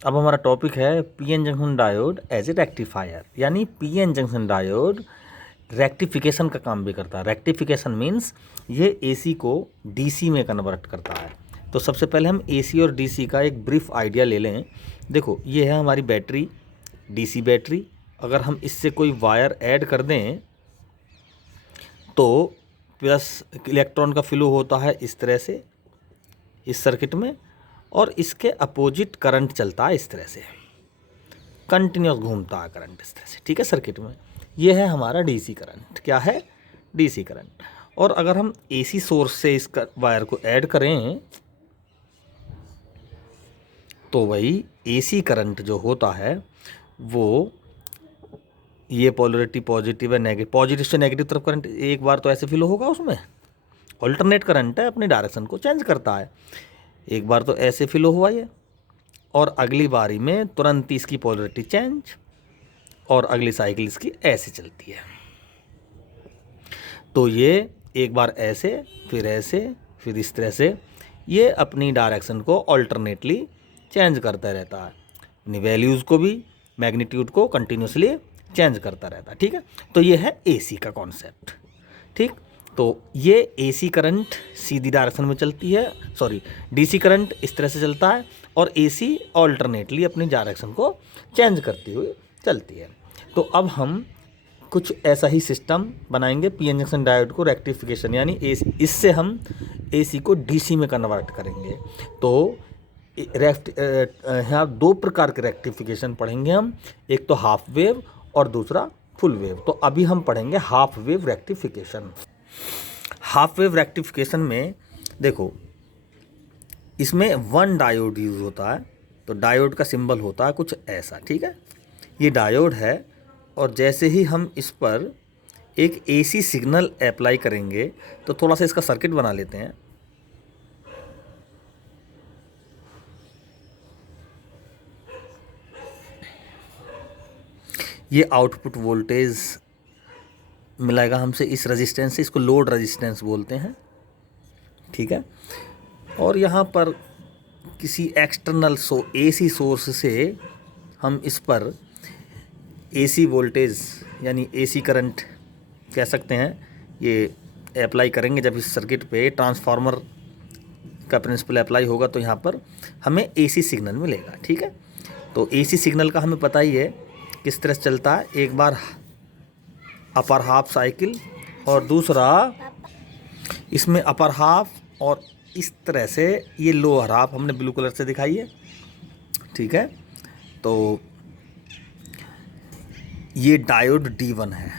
अब हमारा टॉपिक है PN junction diode as a rectifier, यानी पीएन जंक्शन डायोड रेक्टिफिकेशन का काम भी करता है। रेक्टिफिकेशन मीन्स ये एसी को डीसी में कन्वर्ट करता है। तो सबसे पहले हम एसी और डीसी का एक ब्रीफ आइडिया ले लें। देखो, ये है हमारी बैटरी, डीसी बैटरी। अगर हम इससे कोई वायर ऐड कर दें तो प्लस इलेक्ट्रॉन का फ्लो होता है इस तरह से इस सर्किट में, और इसके अपोजिट करंट चलता है इस तरह से, कंटिन्यूस घूमता है करंट इस तरह से, ठीक है, सर्किट में। ये है हमारा डीसी करंट। क्या है? DC current. और अगर हम एसी सोर्स से इस वायर को ऐड करें तो वही एसी करंट जो होता है वो, ये पोलरिटी पॉजिटिव है नेगेटिव, पॉजिटिव से नेगेटिव तरफ करंट एक बार तो ऐसे फ्लो होगा, उसमें ऑल्टरनेट करंट है, अपनी डायरेक्शन को चेंज करता है। एक बार तो ऐसे फ्लो हुआ ये, और अगली बारी में तुरंत इसकी पोलरिटी चेंज, और अगली साइकिल इसकी ऐसे चलती है। तो ये एक बार ऐसे, फिर इस तरह से ये अपनी डायरेक्शन को ऑल्टरनेटली चेंज करता रहता है, अपनी वैल्यूज़ को भी, मैग्नीट्यूड को कंटिन्यूसली चेंज करता रहता है, ठीक है। तो ये है एसी का कॉन्सेप्ट, ठीक। तो ये एसी करंट सीधी डायरेक्शन में चलती है, सॉरी डीसी करंट इस तरह से चलता है, और एसी ऑल्टरनेटली अपनी डायरेक्शन को चेंज करती हुई चलती है। तो अब हम कुछ ऐसा ही सिस्टम बनाएंगे पीएन जंक्शन डायोड को रेक्टिफिकेशन, यानी इससे हम एसी को डीसी में कन्वर्ट करेंगे। तो यहाँ दो प्रकार के रेक्टिफिकेशन पढ़ेंगे हम, एक तो हाफ वेव और दूसरा फुल वेव। तो अभी हम पढ़ेंगे half wave rectification. Half wave rectification में देखो, इसमें वन डायोड यूज़ होता है। तो डायोड का सिंबल होता है कुछ ऐसा, ठीक है। ये डायोड है, और जैसे ही हम इस पर एक एसी सिग्नल अप्लाई करेंगे, तो थोड़ा सा इसका सर्किट बना लेते हैं। ये आउटपुट वोल्टेज मिलेगा हमसे इस रेजिस्टेंस से, इसको लोड रेजिस्टेंस बोलते हैं, ठीक है। और यहाँ पर किसी एक्सटर्नल एसी सोर्स से हम इस पर एसी वोल्टेज यानी एसी करंट कह सकते हैं, ये अप्लाई करेंगे। जब इस सर्किट पे ट्रांसफार्मर का प्रिंसिपल अप्लाई होगा तो यहाँ पर हमें एसी सिग्नल मिलेगा, ठीक है। तो एसी सिग्नल का हमें पता ही है किस तरह से चलता है। एक बार अपर हाफ साइकिल, और दूसरा इसमें अपर हाफ, और इस तरह से ये लोअर हाफ हमने ब्लू कलर से दिखाई है, ठीक है। तो ये डायोड D1 है,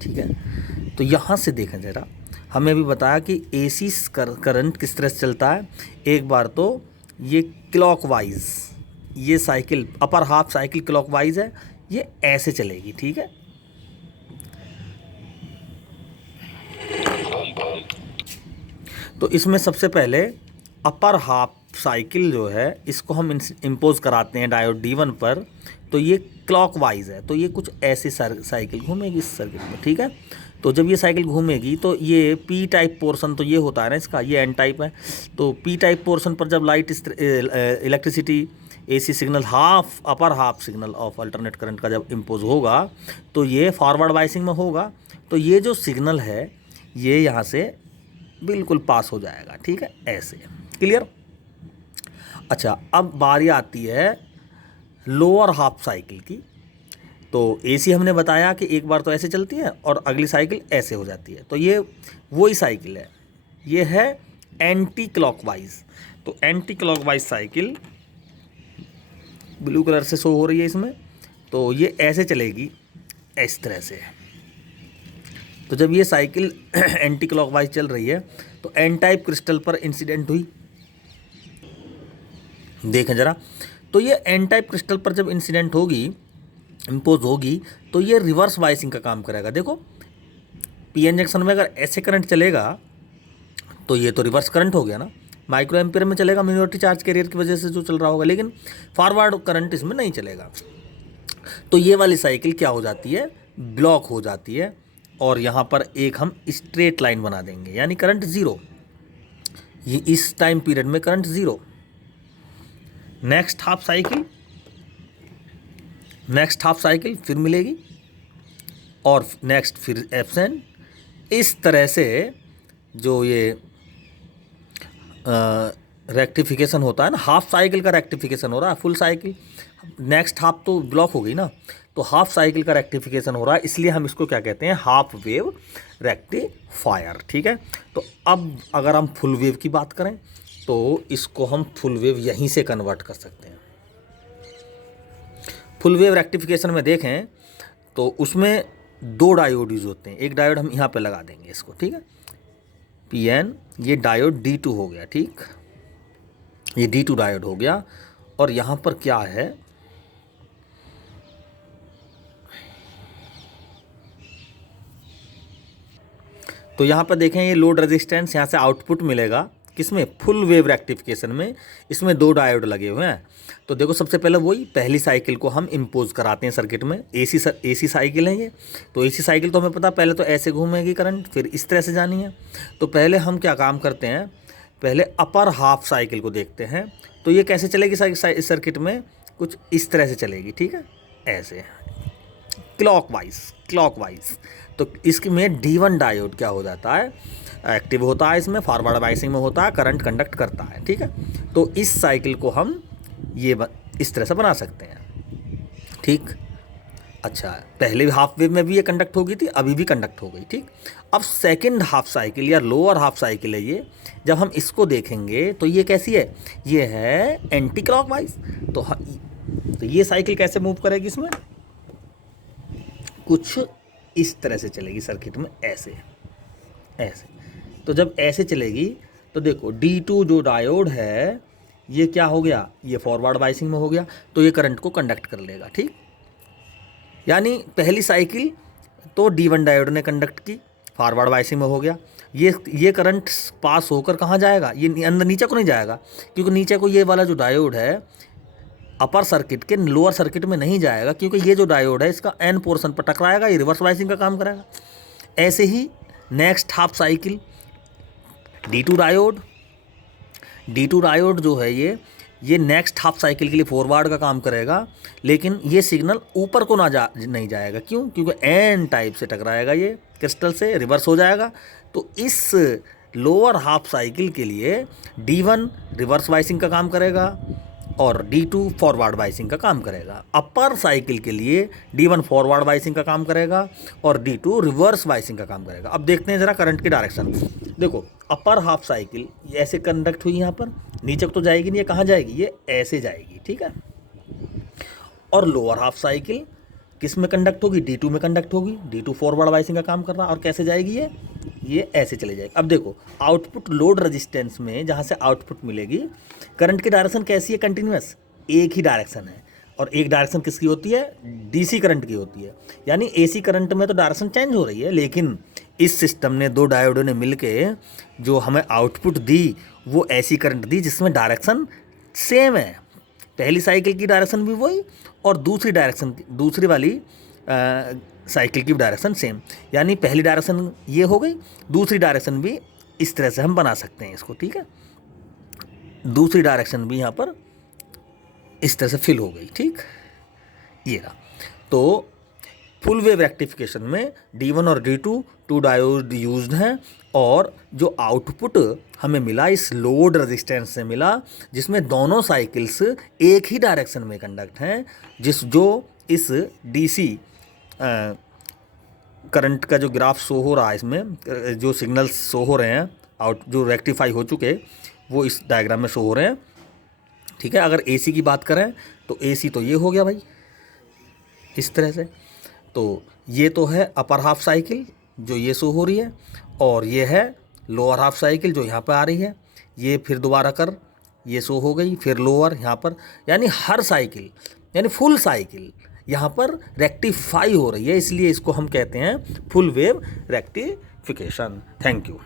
ठीक है। तो यहाँ से देखें ज़रा, हमें अभी बताया कि एसी करंट किस तरह से चलता है। एक बार तो ये क्लॉकवाइज, ये cycle upper half cycle clockwise है, ये ऐसे चलेगी, ठीक है। तो इसमें सबसे पहले अपर हाफ साइकिल जो है इसको हम इम्पोज कराते हैं डायोड D1 पर। तो ये क्लॉकवाइज है, तो ये कुछ ऐसी साइकिल घूमेगी इस सर्किट में, ठीक है। तो जब ये साइकिल घूमेगी तो ये पी टाइप पोर्शन तो ये होता है ना इसका, ये एन टाइप है। तो पी टाइप पोर्शन पर जब light electricity AC signal upper half signal of alternate current का जब इम्पोज होगा तो ये फॉरवर्ड बाइसिंग में होगा। तो ये जो सिग्नल है ये यहाँ से बिल्कुल पास हो जाएगा, ठीक है, ऐसे। क्लियर? अच्छा, अब बारी आती है लोअर हाफ साइकिल की। तो एसी हमने बताया कि एक बार तो ऐसे चलती है और अगली साइकिल ऐसे हो जाती है। तो ये वही साइकिल है, ये है एंटी क्लॉकवाइज। तो anti clockwise cycle blue colour से शो हो रही है इसमें। तो ये ऐसे चलेगी इस तरह से। तो जब ये साइकिल एंटी क्लॉकवाइज चल रही है तो एन टाइप क्रिस्टल पर इंसिडेंट हुई, देखें ज़रा। तो ये एन टाइप क्रिस्टल पर जब इंसिडेंट होगी, इम्पोज होगी, तो ये रिवर्स बाइसिंग का काम करेगा। देखो, पीएन जंक्शन में अगर ऐसे करंट चलेगा तो ये तो रिवर्स करंट हो गया ना, माइक्रो एम्पियर में चलेगा मिनोरिटी चार्ज कैरियर की वजह से जो चल रहा होगा, लेकिन फॉरवर्ड करंट इसमें नहीं चलेगा। तो ये वाली साइकिल क्या हो जाती है, ब्लॉक हो जाती है, और यहाँ पर एक हम स्ट्रेट लाइन बना देंगे, यानी करंट ज़ीरो। ये इस टाइम पीरियड में current zero. Next half cycle next half cycle फिर मिलेगी और नेक्स्ट फिर एब्सेंट। इस तरह से जो ये रेक्टिफिकेशन होता है ना, हाफ साइकिल का रेक्टिफिकेशन हो रहा है, फुल साइकिल नेक्स्ट हाफ तो ब्लॉक हो गई ना, तो हाफ साइकिल का रेक्टिफिकेशन हो रहा है, इसलिए हम इसको क्या कहते हैं, हाफ वेव रेक्टिफायर। ठीक है, तो अब अगर हम फुल वेव की बात करें तो इसको हम फुल वेव यहीं से कन्वर्ट कर सकते हैं। फुल वेव रेक्टिफिकेशन में देखें तो उसमें दो डायोड यूज होते हैं। एक डायोड हम यहाँ पे लगा देंगे इसको, ठीक है, PN, ये डायोड D2 हो गया, ठीक, ये D2 डायोड हो गया। और यहाँ पर क्या है, तो यहाँ पर देखें ये लोड रेजिस्टेंस, यहाँ से आउटपुट मिलेगा किसमें, फुल वेव रेक्टिफिकेशन में। इसमें दो डायोड लगे हुए हैं। तो देखो सबसे पहले वही पहली साइकिल को हम इम्पोज कराते हैं सर्किट में। AC साइकिल है ये, तो AC साइकिल तो हमें पता, पहले तो ऐसे घूमेगी करंट, फिर इस तरह से जानी है। तो पहले हम क्या काम करते हैं, पहले अपर हाफ साइकिल को देखते हैं। तो ये कैसे चलेगी इस सर्किट में, कुछ इस तरह से चलेगी, ठीक है, ऐसे क्लॉकवाइज। तो इसके में D1 डायोड क्या हो जाता है, एक्टिव होता है, इसमें फॉरवर्ड बायसिंग में होता है, करंट कंडक्ट करता है। ठीक है, तो इस साइकिल को हम ये इस तरह से बना सकते हैं। ठीक, अच्छा, पहले हाफ वेव में भी ये कंडक्ट हो गई थी, अभी भी कंडक्ट हो गई। ठीक, अब सेकंड हाफ साइकिल या लोअर हाफ साइकिल है ये, जब हम इसको देखेंगे तो ये कैसी है, ये है एंटी क्लॉकवाइज। तो ये साइकिल कैसे मूव करेगी, इसमें कुछ इस तरह से चलेगी सर्किट में, ऐसे। तो जब ऐसे चलेगी तो देखो D2 जो डायोड है ये क्या हो गया, ये फॉरवर्ड बायसिंग में हो गया, तो ये करंट को कंडक्ट कर लेगा। ठीक, यानी पहली साइकिल तो D1 डायोड ने कंडक्ट की, फॉरवर्ड बायसिंग में हो गया। ये करंट पास होकर कहाँ जाएगा, ये अंदर नीचे को नहीं जाएगा, क्योंकि नीचे को ये वाला जो डायोड है अपर सर्किट के लोअर सर्किट में नहीं जाएगा, क्योंकि ये जो डायोड है इसका N पोर्शन पर टकराएगा, ये रिवर्स बायसिंग का काम करेगा। ऐसे ही next half cycle D2 diode जो है ये नेक्स्ट हाफ साइकिल के लिए फॉरवर्ड का काम करेगा, लेकिन ये सिग्नल ऊपर को नहीं जाएगा। क्यों, क्योंकि N टाइप से टकराएगा, ये क्रिस्टल से रिवर्स हो जाएगा। तो इस लोअर हाफ साइकिल के लिए D1 रिवर्स बायसिंग का काम करेगा और D2 फॉरवर्ड बायसिंग का काम करेगा। अपर साइकिल के लिए D1 फॉरवर्ड बायसिंग का काम करेगा और D2 रिवर्स बायसिंग का काम करेगा। अब देखते हैं ज़रा करंट की डायरेक्शन। देखो अपर हाफ साइकिल ये ऐसे कंडक्ट हुई, यहाँ पर नीचे तो जाएगी नहीं, ये कहाँ जाएगी, ये ऐसे जाएगी। ठीक है, और लोअर हाफ साइकिल किस में कंडक्ट होगी, D2 में कंडक्ट होगी। D2 फॉरवर्ड बायसिंग का काम कर रहा है और कैसे जाएगी, ये ऐसे चले जाएगी। अब देखो आउटपुट लोड रेजिस्टेंस में जहाँ से आउटपुट मिलेगी, करंट की डायरेक्शन कैसी है, कंटिन्यूस, एक ही डायरेक्शन है। और एक डायरेक्शन किसकी होती है, DC करंट की होती है। यानी AC करंट में तो डायरेक्शन चेंज हो रही है, लेकिन इस सिस्टम ने, दो डायोडों ने मिलके जो हमें आउटपुट दी वो ऐसी करंट दी जिसमें डायरेक्शन सेम है। पहली साइकिल की डायरेक्शन भी वही और दूसरी वाली साइकिल की डायरेक्शन सेम। यानी पहली डायरेक्शन ये हो गई, दूसरी डायरेक्शन भी इस तरह से हम बना सकते हैं इसको। ठीक है, दूसरी डायरेक्शन भी यहाँ पर इस तरह से फिल हो गई। ठीक, ये रहा। तो फुल वेव रेक्टिफिकेशन में D1 और D2 टू डायोड यूज्ड हैं, और जो आउटपुट हमें मिला इस लोड रेजिस्टेंस से मिला, जिसमें दोनों साइकिल्स एक ही डायरेक्शन में कंडक्ट हैं, जो इस DC करंट का जो ग्राफ शो हो रहा है, इसमें जो सिग्नल्स शो हो रहे हैं जो रेक्टिफाई हो चुके, वो इस डायग्राम में शो हो रहे हैं। ठीक है, अगर AC की बात करें तो AC तो ये हो गया भाई, इस तरह से। तो ये तो है अपर हाफ साइकिल जो ये शो हो रही है, और ये है लोअर हाफ साइकिल जो यहाँ पर आ रही है। ये फिर दोबारा कर ये शो हो गई, फिर लोअर यहाँ पर, यानी हर साइकिल यानी फुल साइकिल यहाँ पर रेक्टिफाई हो रही है, इसलिए इसको हम कहते हैं full wave rectification. Thank you.